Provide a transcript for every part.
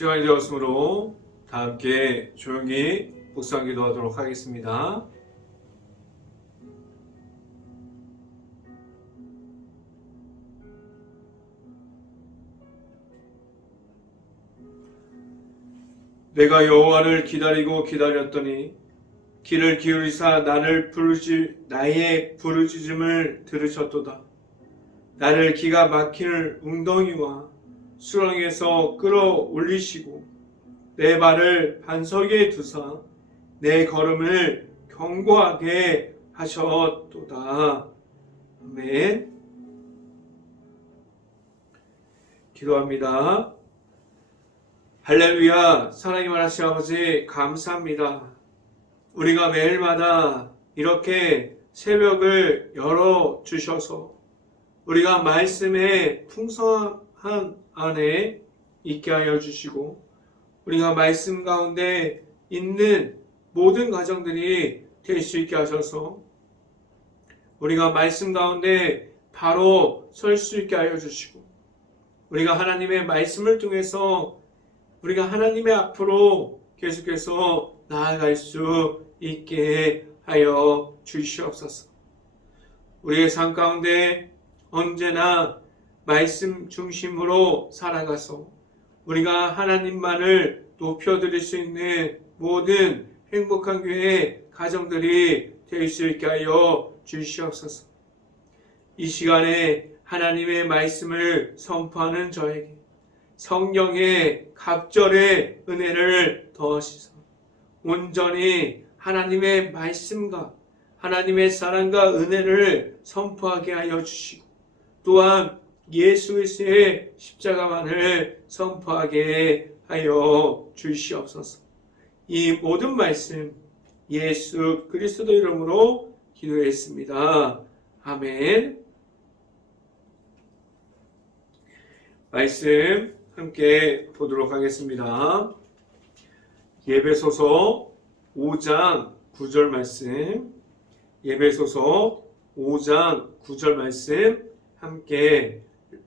시간이 되었으므로 다 함께 조용히 묵상 기도하도록 하겠습니다. 내가 여호와를 기다리고 기다렸더니 귀를 기울이사 나의 부르짖음을 들으셨도다. 나를 기가 막힐 웅덩이와 수렁에서 끌어올리시고 내 발을 반석에 두사 내 걸음을 견고하게 하셨도다. 아멘. 기도합니다. 할렐루야. 사랑의 하나님 아버지 감사합니다. 우리가 매일마다 이렇게 새벽을 열어주셔서 우리가 말씀의 풍성한 안에 있게 하여 주시고 우리가 말씀 가운데 있는 모든 가정들이 될 수 있게 하셔서 우리가 말씀 가운데 바로 설 수 있게 하여 주시고 우리가 하나님의 말씀을 통해서 우리가 하나님의 앞으로 계속해서 나아갈 수 있게 하여 주시옵소서. 우리의 삶 가운데 언제나 말씀 중심으로 살아가서 우리가 하나님만을 높여드릴 수 있는 모든 행복한 교회 가정들이 될 수 있게 하여 주시옵소서. 이 시간에 하나님의 말씀을 선포하는 저에게 성령의 갑절의 은혜를 더하시소. 온전히 하나님의 말씀과 하나님의 사랑과 은혜를 선포하게 하여 주시고 또한 예수 그리스도의 십자가만을 선포하게 하여 주시옵소서. 이 모든 말씀 예수 그리스도 이름으로 기도했습니다. 아멘. 말씀 함께 보도록 하겠습니다. 에베소서 5장 9절 말씀, 에베소서 5장 9절 말씀 함께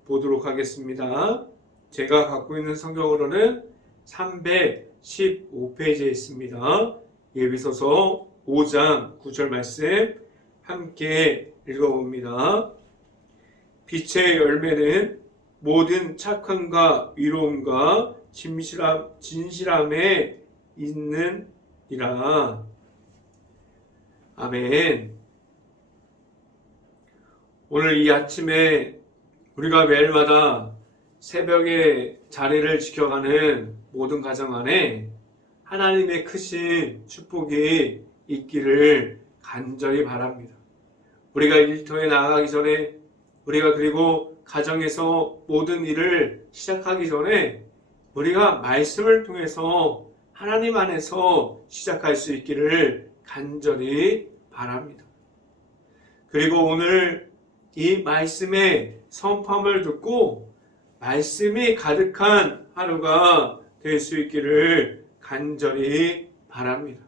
보도록 하겠습니다. 제가 갖고 있는 성경으로는 315페이지에 있습니다. 에베소서 5장 9절 말씀 함께 읽어봅니다. 빛의 열매는 모든 착함과 위로움과 진실함에 있느니라. 아멘. 오늘 이 아침에 우리가 매일마다 새벽에 자리를 지켜가는 모든 가정 안에 하나님의 크신 축복이 있기를 간절히 바랍니다. 우리가 일터에 나아가기 전에 우리가 그리고 가정에서 모든 일을 시작하기 전에 우리가 말씀을 통해서 하나님 안에서 시작할 수 있기를 간절히 바랍니다. 그리고 오늘 이 말씀의 선포함을 듣고 말씀이 가득한 하루가 될 수 있기를 간절히 바랍니다.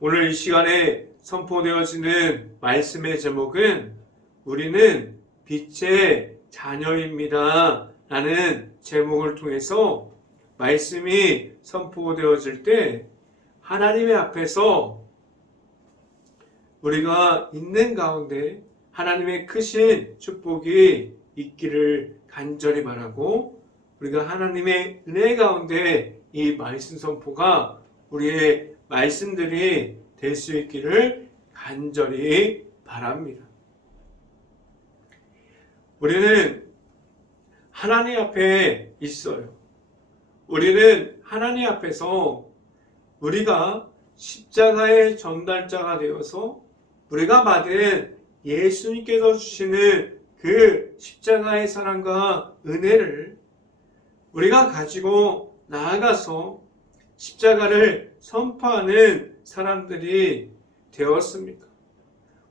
오늘 이 시간에 선포되어지는 말씀의 제목은 우리는 빛의 자녀입니다 라는 제목을 통해서 말씀이 선포되어질 때 하나님의 앞에서 우리가 있는 가운데 하나님의 크신 축복이 있기를 간절히 바라고 우리가 하나님의 은혜 가운데 이 말씀 선포가 우리의 말씀들이 될 수 있기를 간절히 바랍니다. 우리는 하나님 앞에 있어요. 우리는 하나님 앞에서 우리가 십자가의 전달자가 되어서 우리가 받은 예수님께서 주시는 그 십자가의 사랑과 은혜를 우리가 가지고 나아가서 십자가를 선포하는 사람들이 되었습니까?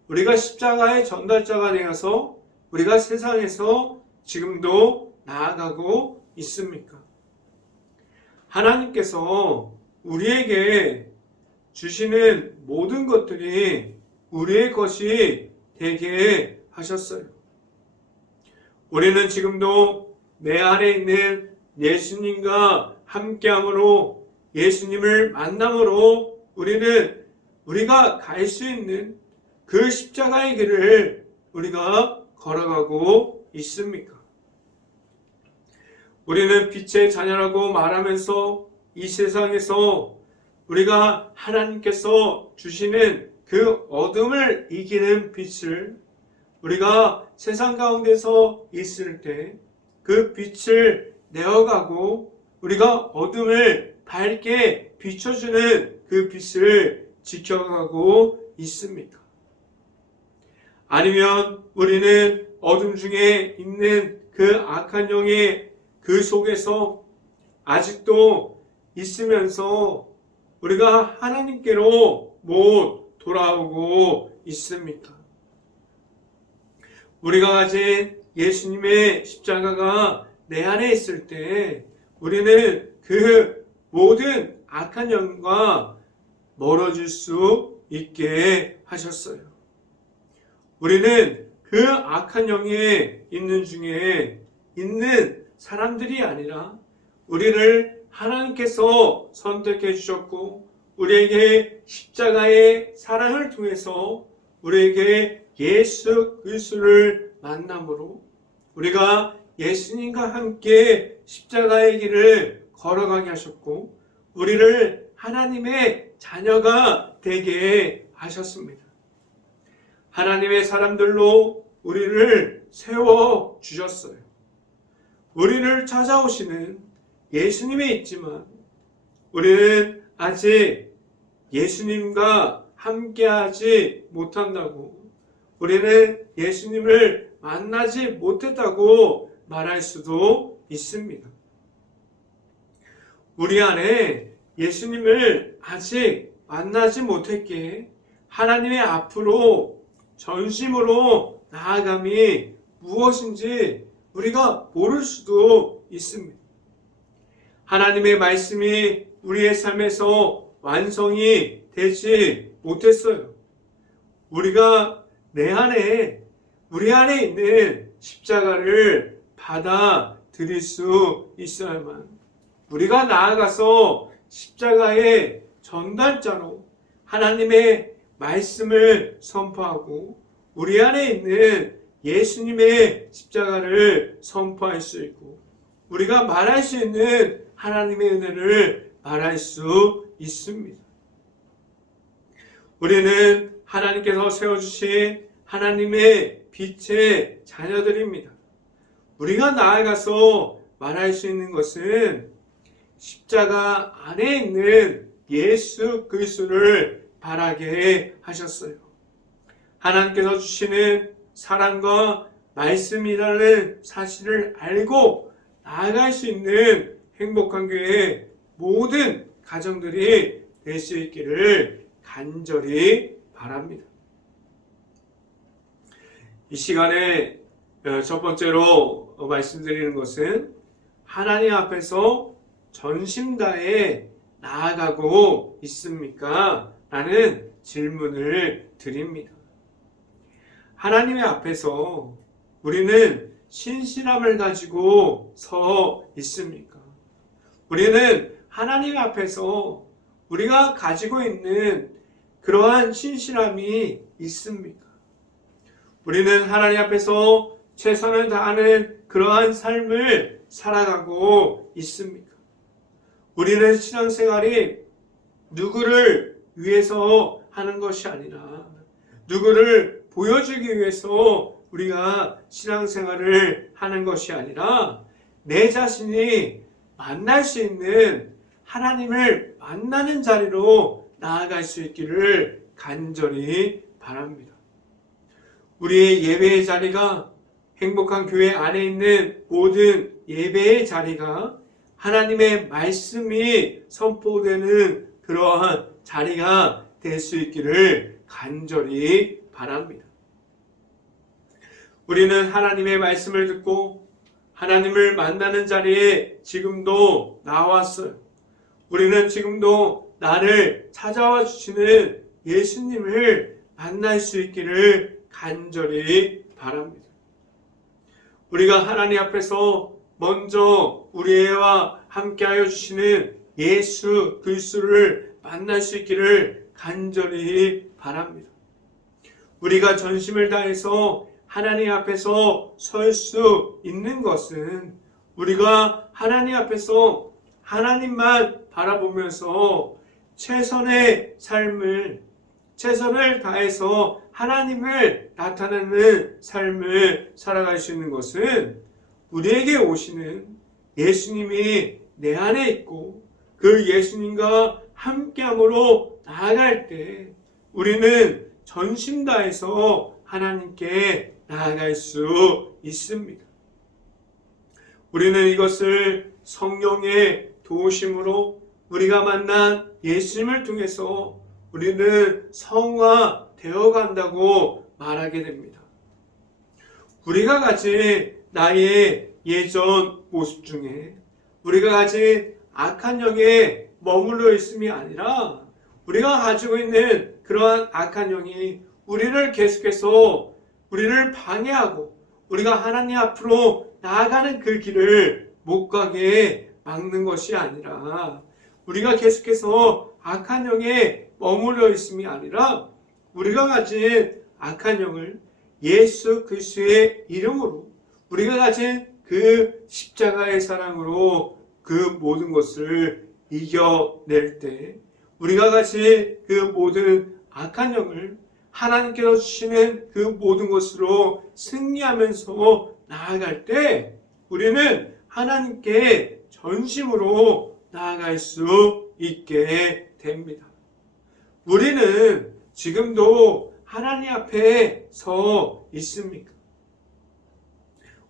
우리가 십자가의 전달자가 되어서 우리가 세상에서 지금도 나아가고 있습니까? 하나님께서 우리에게 주시는 모든 것들이 우리의 것이 되게 하셨어요. 우리는 지금도 내 안에 있는 예수님과 함께함으로, 예수님을 만남으로 우리가 갈 수 있는 그 십자가의 길을 우리가 걸어가고 있습니까? 우리는 빛의 자녀라고 말하면서 이 세상에서 우리가 하나님께서 주시는 그 어둠을 이기는 빛을, 우리가 세상 가운데서 있을 때 그 빛을 내어가고 우리가 어둠을 밝게 비춰주는 그 빛을 지켜가고 있습니까? 아니면 우리는 어둠 중에 있는 그 악한 영의 그 속에서 아직도 있으면서 우리가 하나님께로 못 돌아오고 있습니까? 우리가 가진 예수님의 십자가가 내 안에 있을 때 우리는 그 모든 악한 영과 멀어질 수 있게 하셨어요. 우리는 그 악한 영에 있는 중에 있는 사람들이 아니라 우리를 하나님께서 선택해 주셨고 우리에게 십자가의 사랑을 통해서 우리에게 예수 그리스도를 만남으로 우리가 예수님과 함께 십자가의 길을 걸어가게 하셨고 우리를 하나님의 자녀가 되게 하셨습니다. 하나님의 사람들로 우리를 세워주셨어요. 우리를 찾아오시는 예수님이 있지만 우리는 아직 예수님과 함께하지 못한다고, 우리는 예수님을 만나지 못했다고 말할 수도 있습니다. 우리 안에 예수님을 아직 만나지 못했기에 하나님의 앞으로 전심으로 나아감이 무엇인지 우리가 모를 수도 있습니다. 하나님의 말씀이 우리의 삶에서 완성이 되지 못했어요. 우리가 우리 안에 있는 십자가를 받아들일 수 있어야만 우리가 나아가서 십자가의 전달자로 하나님의 말씀을 선포하고 우리 안에 있는 예수님의 십자가를 선포할 수 있고 우리가 말할 수 있는 하나님의 은혜를 말할 수 있습니다. 우리는 하나님께서 세워주신 하나님의 빛의 자녀들입니다. 우리가 나아가서 말할 수 있는 것은 십자가 안에 있는 예수 그리스도를 바라게 하셨어요. 하나님께서 주시는 사랑과 말씀이라는 사실을 알고 나아갈 수 있는 행복한 교회의 모든 가정들이 될 수 있기를 간절히 바랍니다. 이 시간에 첫 번째로 말씀드리는 것은 하나님 앞에서 전심 다해 나아가고 있습니까? 라는 질문을 드립니다. 하나님의 앞에서 우리는 신실함을 가지고 서 있습니까? 우리는 하나님 앞에서 우리가 가지고 있는 그러한 신실함이 있습니까? 우리는 하나님 앞에서 최선을 다하는 그러한 삶을 살아가고 있습니까? 우리는 신앙생활이 누구를 위해서 하는 것이 아니라 누구를 보여주기 위해서 우리가 신앙생활을 하는 것이 아니라 내 자신이 만날 수 있는 하나님을 만나는 자리로 나아갈 수 있기를 간절히 바랍니다. 우리의 예배의 자리가 행복한 교회 안에 있는 모든 예배의 자리가 하나님의 말씀이 선포되는 그러한 자리가 될 수 있기를 간절히 바랍니다. 우리는 하나님의 말씀을 듣고 하나님을 만나는 자리에 지금도 나왔어요. 우리는 지금도 나를 찾아와 주시는 예수님을 만날 수 있기를 간절히 바랍니다. 우리가 하나님 앞에서 먼저 우리와 함께하여 주시는 예수 그리스도를 만날 수 있기를 간절히 바랍니다. 우리가 전심을 다해서 하나님 앞에서 설 수 있는 것은 우리가 하나님 앞에서 하나님만 바라보면서 최선의 삶을, 최선을 다해서 하나님을 나타내는 삶을 살아갈 수 있는 것은 우리에게 오시는 예수님이 내 안에 있고 그 예수님과 함께함으로 나아갈 때 우리는 전심 다해서 하나님께 나아갈 수 있습니다. 우리는 이것을 성령의 도우심으로 우리가 만난 예수님을 통해서 우리는 성화되어 간다고 말하게 됩니다. 우리가 가진 나의 예전 모습 중에 우리가 가진 악한 영에 머물러 있음이 아니라 우리가 가지고 있는 그러한 악한 영이 우리를 계속해서 우리를 방해하고 우리가 하나님 앞으로 나아가는 그 길을 못 가게 막는 것이 아니라 우리가 계속해서 악한 영에 머물러 있음이 아니라 우리가 가진 악한 영을 예수 그리스도의 이름으로 우리가 가진 그 십자가의 사랑으로 그 모든 것을 이겨낼 때 우리가 가진 그 모든 악한 영을 하나님께서 주시는 그 모든 것으로 승리하면서 나아갈 때 우리는 하나님께 전심으로 나아갈 수 있게 됩니다. 우리는 지금도 하나님 앞에 서 있습니까?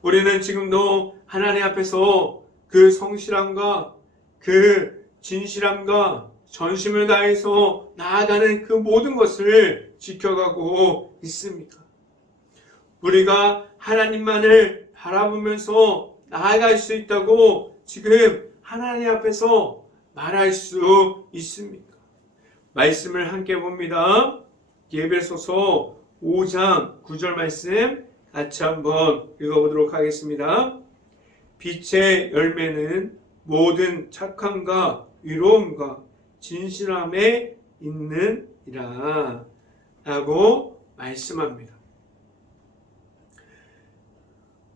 우리는 지금도 하나님 앞에서 그 성실함과 그 진실함과 전심을 다해서 나아가는 그 모든 것을 지켜가고 있습니까? 우리가 하나님만을 바라보면서 나아갈 수 있다고 지금 하나님 앞에서 말할 수 있습니까? 말씀을 함께 봅니다. 에베소서 5장 9절 말씀 같이 한번 읽어보도록 하겠습니다. 빛의 열매는 모든 착함과 의로움과 진실함에 있느니라 라고 말씀합니다.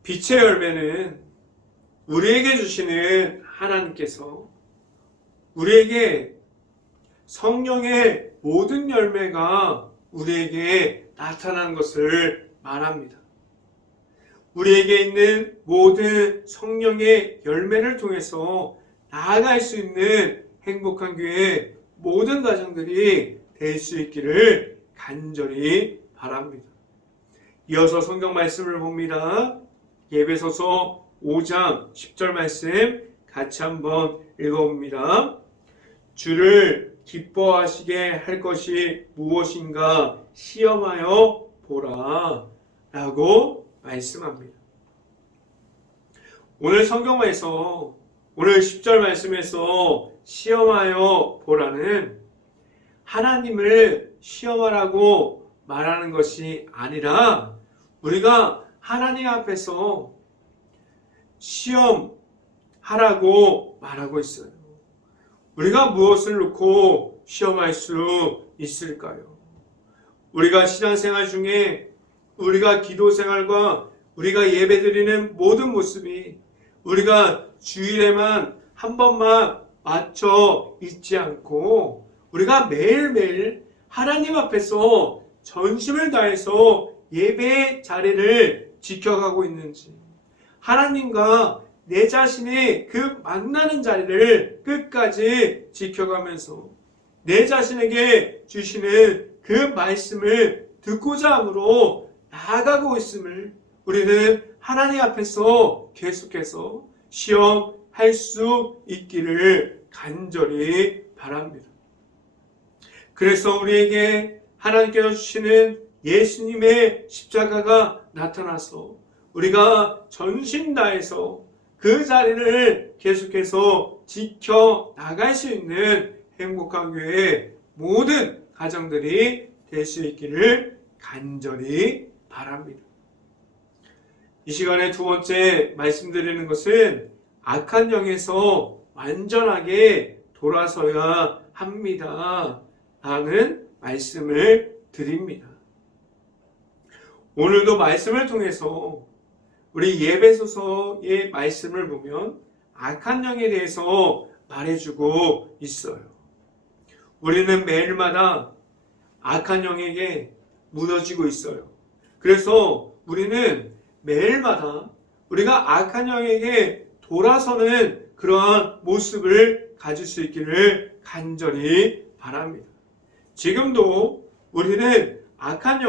빛의 열매는 우리에게 주시는 하나님께서 우리에게 성령의 모든 열매가 우리에게 나타난 것을 말합니다. 우리에게 있는 모든 성령의 열매를 통해서 나아갈 수 있는 행복한 교회 모든 가정들이 될 수 있기를 간절히 바랍니다. 이어서 성경 말씀을 봅니다. 에베소서 5장 10절 말씀 같이 한번 읽어봅니다. 주를 기뻐하시게 할 것이 무엇인가 시험하여 보라 라고 말씀합니다. 오늘 성경에서 오늘 10절 말씀에서 시험하여 보라는 하나님을 시험하라고 말하는 것이 아니라 우리가 하나님 앞에서 시험하라고 말하고 있어요. 우리가 무엇을 놓고 시험할 수 있을까요? 우리가 신앙생활 중에 우리가 기도생활과 우리가 예배드리는 모든 모습이 우리가 주일에만 한 번만 맞춰 있지 않고 우리가 매일매일 하나님 앞에서 전심을 다해서 예배의 자리를 지켜가고 있는지 하나님과 내 자신이 그 만나는 자리를 끝까지 지켜가면서 내 자신에게 주시는 그 말씀을 듣고자 함으로 나아가고 있음을 우리는 하나님 앞에서 계속해서 시험할 수 있기를 간절히 바랍니다. 그래서 우리에게 하나님께서 주시는 예수님의 십자가가 나타나서 우리가 전심 다해서 그 자리를 계속해서 지켜나갈 수 있는 행복한 교회의 모든 가정들이 될 수 있기를 간절히 바랍니다. 이 시간에 두 번째 말씀드리는 것은 악한 영에서 완전하게 돌아서야 합니다. 라는 말씀을 드립니다. 오늘도 말씀을 통해서 우리 예배소서의 말씀을 보면 악한 영에 대해서 말해주고 있어요. 우리는 매일마다 악한 영에게 무너지고 있어요. 그래서 우리는 매일마다 우리가 악한 영에게 돌아서는 그러한 모습을 가질 수 있기를 간절히 바랍니다. 지금도 우리는 악한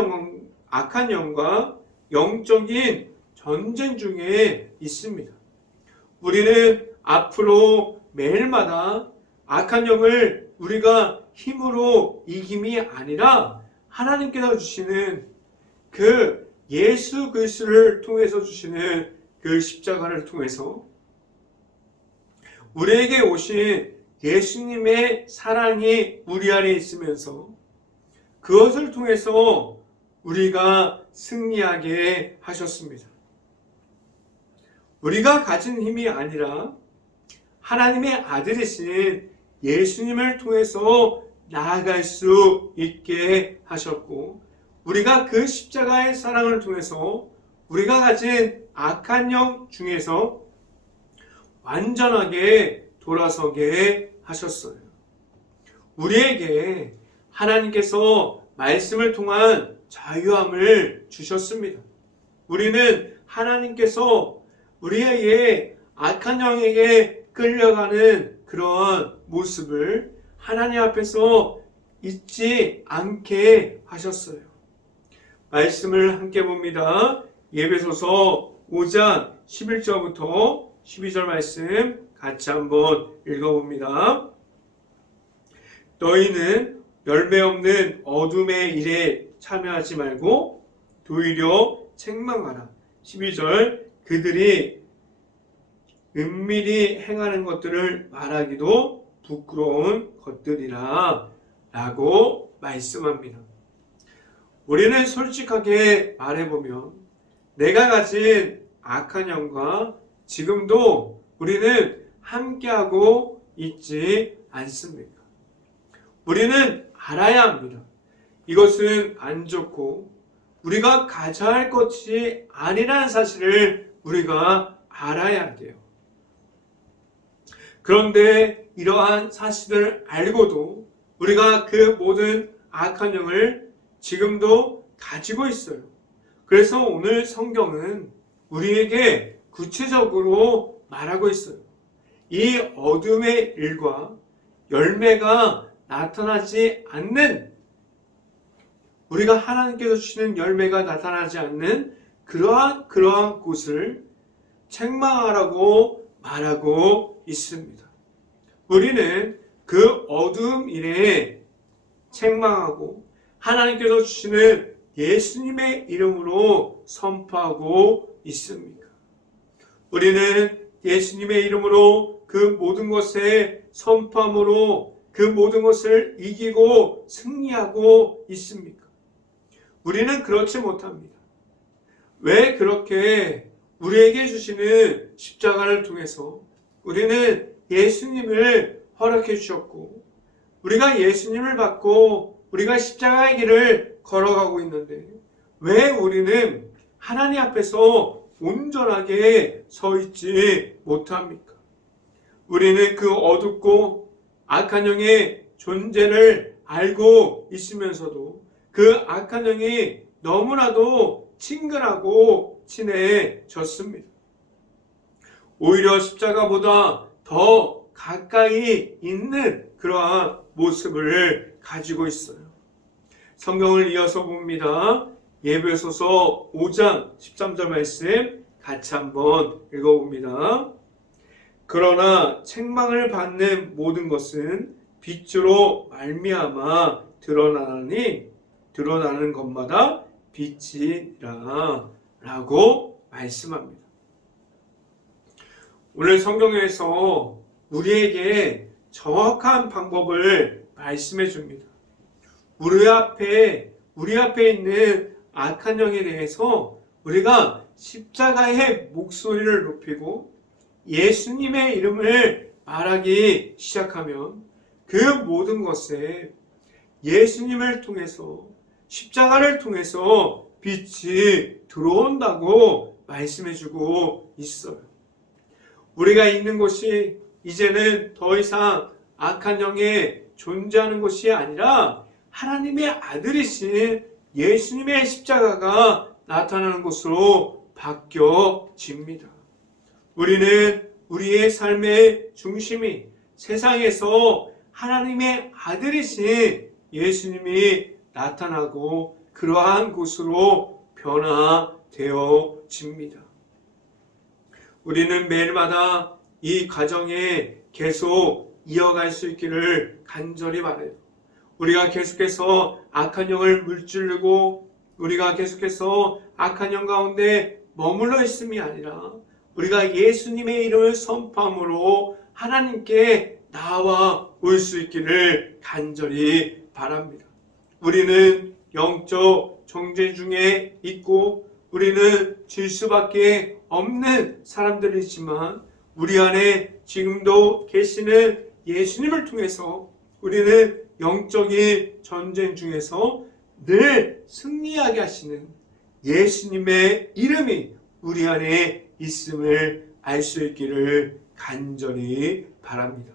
영과 영적인 전쟁 중에 있습니다. 우리는 앞으로 매일마다 악한 영을 우리가 힘으로 이김이 아니라 하나님께서 주시는 그 예수 그리스도를 통해서 주시는 그 십자가를 통해서 우리에게 오신 예수님의 사랑이 우리 안에 있으면서 그것을 통해서 우리가 승리하게 하셨습니다. 우리가 가진 힘이 아니라 하나님의 아들이신 예수님을 통해서 나아갈 수 있게 하셨고, 우리가 그 십자가의 사랑을 통해서 우리가 가진 악한 영 중에서 완전하게 돌아서게 하셨어요. 우리에게 하나님께서 말씀을 통한 자유함을 주셨습니다. 우리는 하나님께서 우리에게 악한 영에게 끌려가는 그러한 모습을 하나님 앞에서 잊지 않게 하셨어요. 말씀을 함께 봅니다. 예배소서 5장 11절부터 12절 말씀 같이 한번 읽어봅니다. 너희는 열매 없는 어둠의 일에 참여하지 말고 도리어 책망하라. 12절 그들이 은밀히 행하는 것들을 말하기도 부끄러운 것들이라 라고 말씀합니다. 우리는 솔직하게 말해보면 내가 가진 악한 영과 지금도 우리는 함께하고 있지 않습니까? 우리는 알아야 합니다. 이것은 안 좋고 우리가 가져야 할 것이 아니라는 사실을 우리가 알아야 돼요. 그런데 이러한 사실을 알고도 우리가 그 모든 악한 영을 지금도 가지고 있어요. 그래서 오늘 성경은 우리에게 구체적으로 말하고 있어요. 이 어둠의 일과 열매가 나타나지 않는, 우리가 하나님께서 주시는 열매가 나타나지 않는 그러한 곳을 책망하라고 말하고 있습니다. 우리는 그 어두움 일에 책망하고 하나님께서 주시는 예수님의 이름으로 선포하고 있습니까? 우리는 예수님의 이름으로 그 모든 것에 선포함으로 그 모든 것을 이기고 승리하고 있습니까? 우리는 그렇지 못합니다. 왜 그렇게 우리에게 주시는 십자가를 통해서 우리는 예수님을 허락해 주셨고 우리가 예수님을 받고 우리가 십자가의 길을 걸어가고 있는데 왜 우리는 하나님 앞에서 온전하게 서 있지 못합니까? 우리는 그 어둡고 악한 영의 존재를 알고 있으면서도 그 악한 영이 너무나도 친근하고 친해졌습니다. 오히려 십자가보다 더 가까이 있는 그러한 모습을 가지고 있어요. 성경을 이어서 봅니다. 예배소서 5장 13절 말씀 같이 한번 읽어봅니다. 그러나 책망을 받는 모든 것은 빛으로 말미암아 드러나는 것마다 빛이라 라고 말씀합니다. 오늘 성경에서 우리에게 정확한 방법을 말씀해 줍니다. 우리 앞에 있는 악한 영에 대해서 우리가 십자가의 목소리를 높이고 예수님의 이름을 말하기 시작하면 그 모든 것에 예수님을 통해서 십자가를 통해서 빛이 들어온다고 말씀해주고 있어요. 우리가 있는 곳이 이제는 더 이상 악한 영에 존재하는 곳이 아니라 하나님의 아들이신 예수님의 십자가가 나타나는 곳으로 바뀌어집니다. 우리는 우리의 삶의 중심이 세상에서 하나님의 아들이신 예수님이 나타나고 그러한 곳으로 변화되어집니다. 우리는 매일마다 이 과정에 계속 이어갈 수 있기를 간절히 바라요. 우리가 계속해서 악한 영을 물찌르고 우리가 계속해서 악한 영 가운데 머물러 있음이 아니라 우리가 예수님의 이름을 선포함으로 하나님께 나와 올 수 있기를 간절히 바랍니다. 우리는 영적 정죄 중에 있고 우리는 질 수밖에 없는 사람들이지만 우리 안에 지금도 계시는 예수님을 통해서 우리는 영적인 전쟁 중에서 늘 승리하게 하시는 예수님의 이름이 우리 안에 있음을 알 수 있기를 간절히 바랍니다.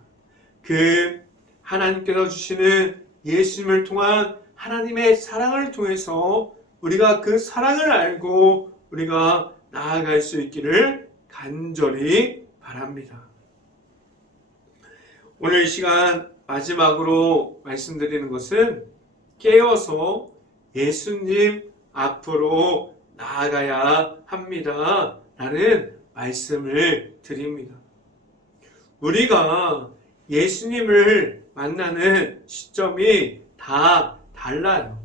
그 하나님께서 주시는 예수님을 통한 하나님의 사랑을 통해서 우리가 그 사랑을 알고 우리가 나아갈 수 있기를 간절히 바랍니다. 오늘 이 시간 마지막으로 말씀드리는 것은 깨어서 예수님 앞으로 나아가야 합니다. 라는 말씀을 드립니다. 우리가 예수님을 만나는 시점이 다 달라요.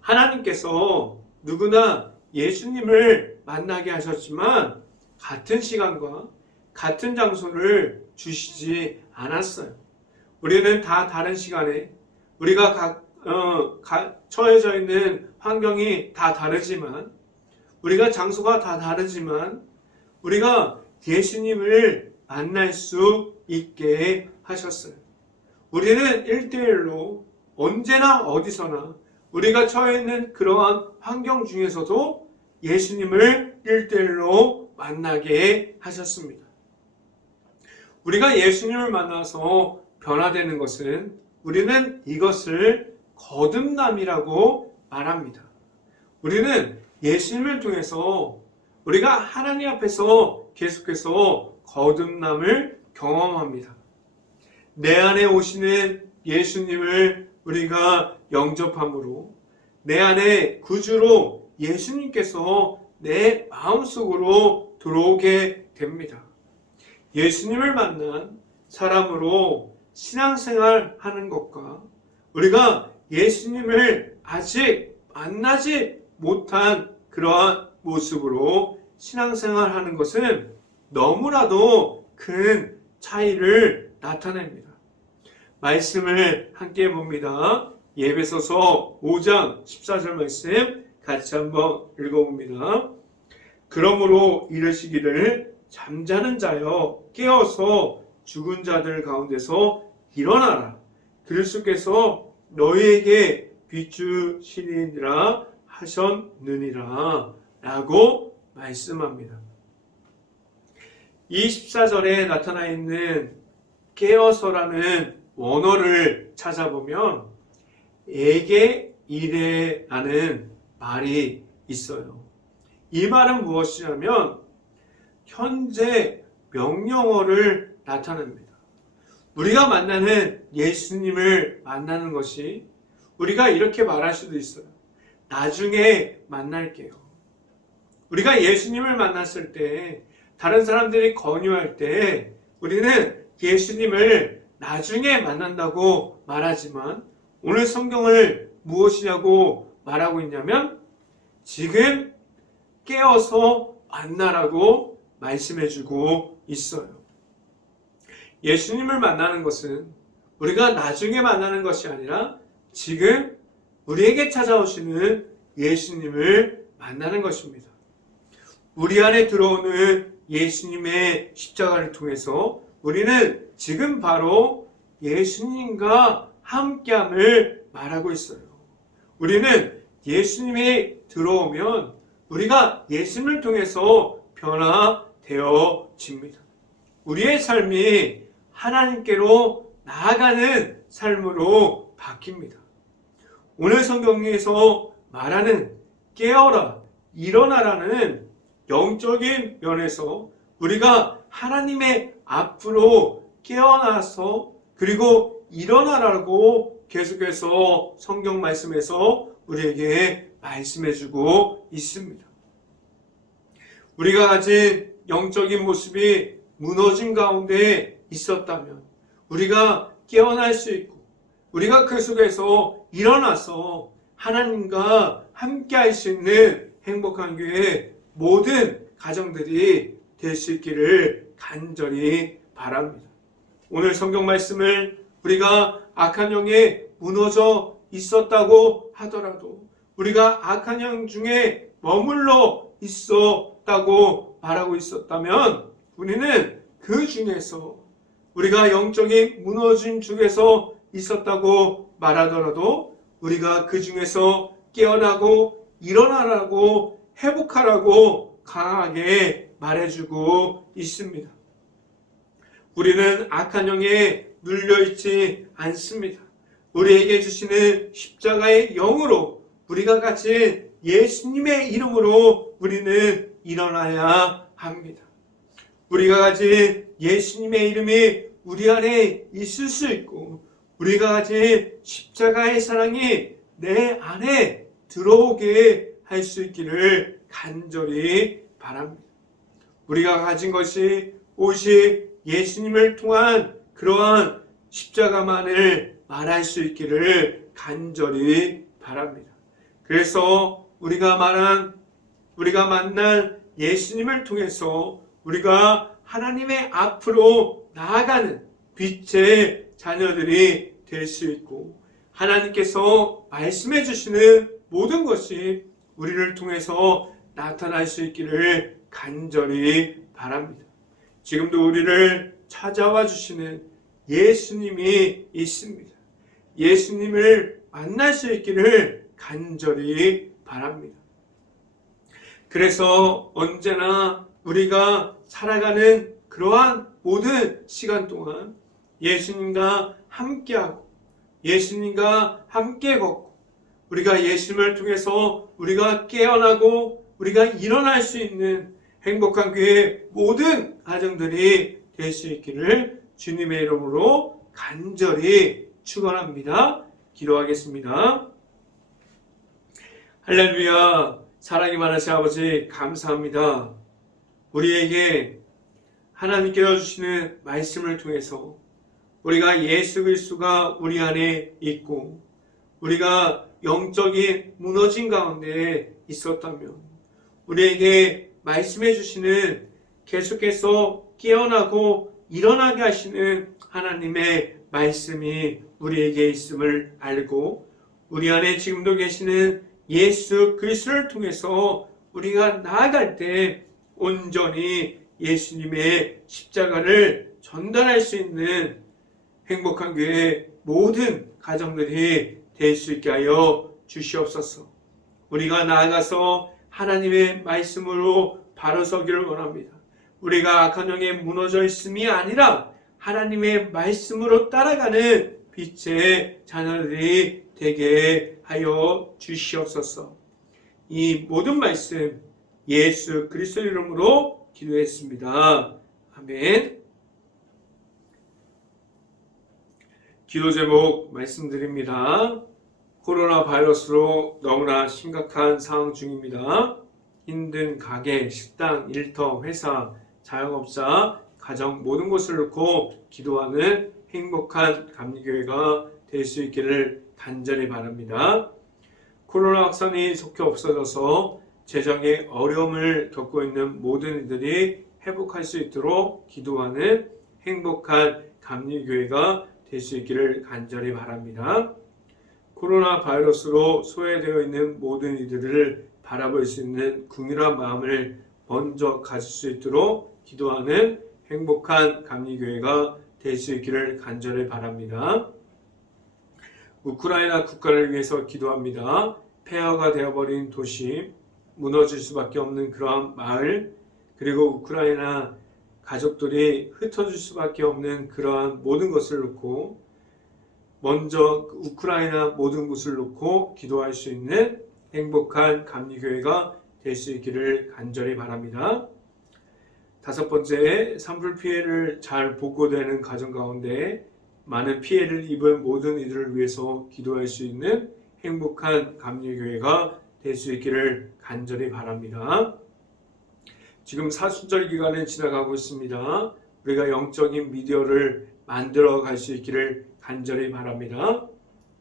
하나님께서 누구나 예수님을 만나게 하셨지만 같은 시간과 같은 장소를 주시지 않았어요. 우리는 다 다른 시간에 우리가 처해져 있는 환경이 다 다르지만 우리가 장소가 다 다르지만 우리가 예수님을 만날 수 있게 하셨어요. 우리는 1대1로 언제나 어디서나 우리가 처해 있는 그러한 환경 중에서도 예수님을 1대1로 만나게 하셨습니다. 우리가 예수님을 만나서 변화되는 것은 우리는 이것을 거듭남이라고 말합니다. 우리는 예수님을 통해서 우리가 하나님 앞에서 계속해서 거듭남을 경험합니다. 내 안에 오시는 예수님을 우리가 영접함으로 내 안에 구주로 예수님께서 내 마음속으로 들어오게 됩니다. 예수님을 만난 사람으로 신앙생활 하는 것과 우리가 예수님을 아직 만나지 못한 그러한 모습으로 신앙생활 하는 것은 너무나도 큰 차이를 나타냅니다. 말씀을 함께 봅니다. 에베소서 5장 14절 말씀 같이 한번 읽어봅니다. 그러므로 이르시기를 잠자는 자여 깨어서 죽은 자들 가운데서 일어나라. 그리스도께서 너희에게 비추시니라 하셨느니라 라고 말씀합니다. 이 14절에 나타나 있는 깨어서라는 원어를 찾아보면 에게 이레라는 말이 있어요. 이 말은 무엇이냐면 현재 명령어를 나타냅니다. 우리가 만나는 예수님을 만나는 것이 우리가 이렇게 말할 수도 있어요. 나중에 만날게요. 우리가 예수님을 만났을 때 다른 사람들이 권유할 때 우리는 예수님을 나중에 만난다고 말하지만 오늘 성경을 무엇이냐고 말하고 있냐면 지금 깨어서 만나라고 말씀해주고 있어요. 예수님을 만나는 것은 우리가 나중에 만나는 것이 아니라 지금 우리에게 찾아오시는 예수님을 만나는 것입니다. 우리 안에 들어오는 예수님의 십자가를 통해서 우리는 지금 바로 예수님과 함께함을 말하고 있어요. 우리는 예수님이 들어오면 우리가 예수님을 통해서 변화되어집니다. 우리의 삶이 하나님께로 나아가는 삶으로 바뀝니다. 오늘 성경에서 말하는 깨어라, 일어나라는 영적인 면에서 우리가 하나님의 앞으로 깨어나서 그리고 일어나라고 계속해서 성경 말씀에서 우리에게 말씀해주고 있습니다. 우리가 가진 영적인 모습이 무너진 가운데 있었다면 우리가 깨어날 수 있고 우리가 그 속에서 일어나서 하나님과 함께 할 수 있는 행복한 교회 모든 가정들이 될 수 있기를 간절히 바랍니다. 오늘 성경 말씀을 우리가 악한 영에 무너져 있었다고 하더라도 우리가 악한 영 중에 머물러 있었다고 말하고 있었다면 우리는 그 중에서 우리가 영적인 무너짐 중에서 있었다고 말하더라도 우리가 그 중에서 깨어나고 일어나라고 회복하라고 강하게 말해주고 있습니다. 우리는 악한 영에 눌려있지 않습니다. 우리에게 주시는 십자가의 영으로 우리가 가진 예수님의 이름으로 우리는 일어나야 합니다. 우리가 가진 예수님의 이름이 우리 안에 있을 수 있고 우리가 가진 십자가의 사랑이 내 안에 들어오게 할 수 있기를 간절히 바랍니다. 우리가 가진 것이 오직 예수님을 통한 그러한 십자가만을 말할 수 있기를 간절히 바랍니다. 그래서 우리가 만난 예수님을 통해서 우리가 하나님의 앞으로 나아가는 빛의 자녀들이 될 수 있고 하나님께서 말씀해 주시는 모든 것이 우리를 통해서 나타날 수 있기를 간절히 바랍니다. 지금도 우리를 찾아와 주시는 예수님이 있습니다. 예수님을 만날 수 있기를 간절히 바랍니다. 그래서 언제나 우리가 살아가는 그러한 모든 시간 동안 예수님과 함께하고 예수님과 함께 걷고 우리가 예수님을 통해서 우리가 깨어나고 우리가 일어날 수 있는 행복한 교회 모든 가정들이 될 수 있기를 주님의 이름으로 간절히 축원합니다. 기도하겠습니다. 할렐루야. 사랑이 많으신 아버지 감사합니다. 우리에게 하나님께서 주시는 말씀을 통해서 우리가 예수 그리스도가 우리 안에 있고 우리가 영적인 무너진 가운데 있었다면 우리에게 말씀해 주시는 계속해서 깨어나고 일어나게 하시는 하나님의 말씀이 우리에게 있음을 알고 우리 안에 지금도 계시는 예수 그리스도를 통해서 우리가 나아갈 때 온전히 예수님의 십자가를 전달할 수 있는 행복한 교회 모든 가정들이 될 수 있게 하여 주시옵소서. 우리가 나아가서 하나님의 말씀으로 바로 서기를 원합니다. 우리가 악한 영에 무너져 있음이 아니라 하나님의 말씀으로 따라가는 빛의 자녀들이 되게 하여 주시옵소서. 이 모든 말씀 예수 그리스도 이름으로 기도했습니다. 아멘. 기도 제목 말씀드립니다. 코로나 바이러스로 너무나 심각한 상황 중입니다. 힘든 가게, 식당, 일터, 회사, 자영업자, 가정 모든 곳을 놓고 기도하는 행복한 감리교회가 될 수 있기를 간절히 바랍니다. 코로나 확산이 속히 없어져서 재정에 어려움을 겪고 있는 모든 이들이 회복할 수 있도록 기도하는 행복한 감리교회가 될 수 있기를 간절히 바랍니다. 코로나 바이러스로 소외되어 있는 모든 이들을 바라볼 수 있는 긍휼한 마음을 먼저 가질 수 있도록 기도하는 행복한 감리교회가 될 수 있기를 간절히 바랍니다. 우크라이나 국가를 위해서 기도합니다. 폐허가 되어버린 도시, 무너질 수밖에 없는 그러한 마을, 그리고 우크라이나 가족들이 흩어질 수밖에 없는 그러한 모든 것을 놓고 먼저 우크라이나 모든 것을 놓고 기도할 수 있는 행복한 감리교회가 될 수 있기를 간절히 바랍니다. 다섯 번째, 산불 피해를 잘 복구되는 가정 가운데 많은 피해를 입은 모든 이들을 위해서 기도할 수 있는 행복한 감리교회가 될 수 있기를 간절히 바랍니다. 지금 사순절 기간은 지나가고 있습니다. 우리가 영적인 미디어를 만들어 갈 수 있기를 간절히 바랍니다.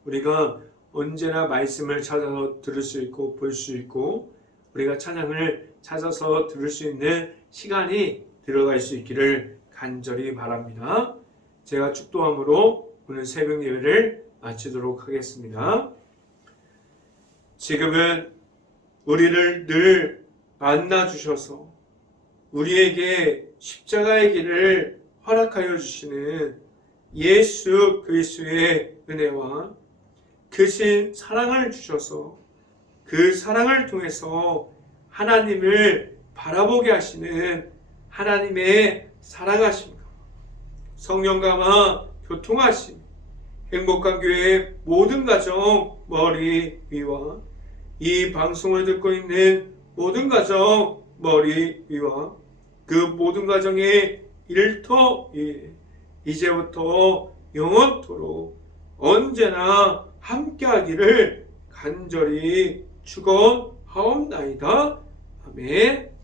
우리가 언제나 말씀을 찾아서 들을 수 있고 볼 수 있고 우리가 찬양을 찾아서 들을 수 있는 시간이 들어갈 수 있기를 간절히 바랍니다. 제가 축도함으로 오늘 새벽 예배를 마치도록 하겠습니다. 지금은 우리를 늘 만나 주셔서 우리에게 십자가의 길을 허락하여 주시는 예수 그리스도의 은혜와 크신 사랑을 주셔서 그 사랑을 통해서 하나님을 바라보게 하시는 하나님의 사랑하심과 성령과 교통하심, 행복한 교회의 모든 가정 머리 위와 이 방송을 듣고 있는 모든 가정 머리 위와 그 모든 가정의 일터 위에 이제부터 영원토록 언제나 함께하기를 간절히 축원하옵나이다. 아멘.